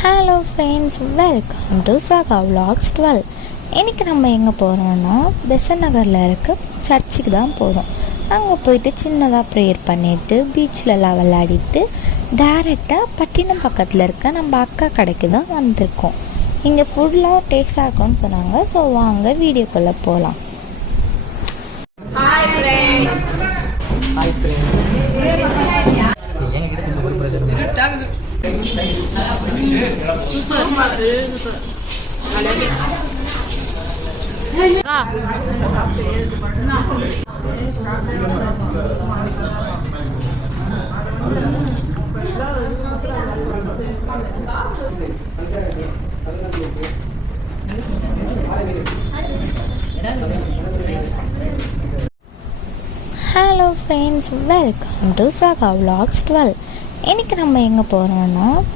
Hello friends, welcome to Saga vlogs 12. இன்றைக்கி நம்ம எங்கே போகிறோன்னா பெசன்ட் நகரில் இருக்க சர்ச்சுக்கு தான் போகிறோம். அங்கே போயிட்டு சின்னதாக ப்ரேயர் பண்ணிவிட்டு பீச்சிலலாம் விளையாடிட்டு டேரெக்டாக பட்டினம் பக்கத்தில் இருக்க நம்ம அக்கா கடைக்கு தான் வந்திருக்கோம். இங்கே ஃபுட்லாம் டேஸ்ட்டாக இருக்கும்னு சொன்னாங்க. ஸோ வாங்க வீடியோக்குள்ளே போகலாம். Hello friends, welcome to Saga vlogs 12. இன்றைக்கி நம்ம எங்கே போகிறோன்னா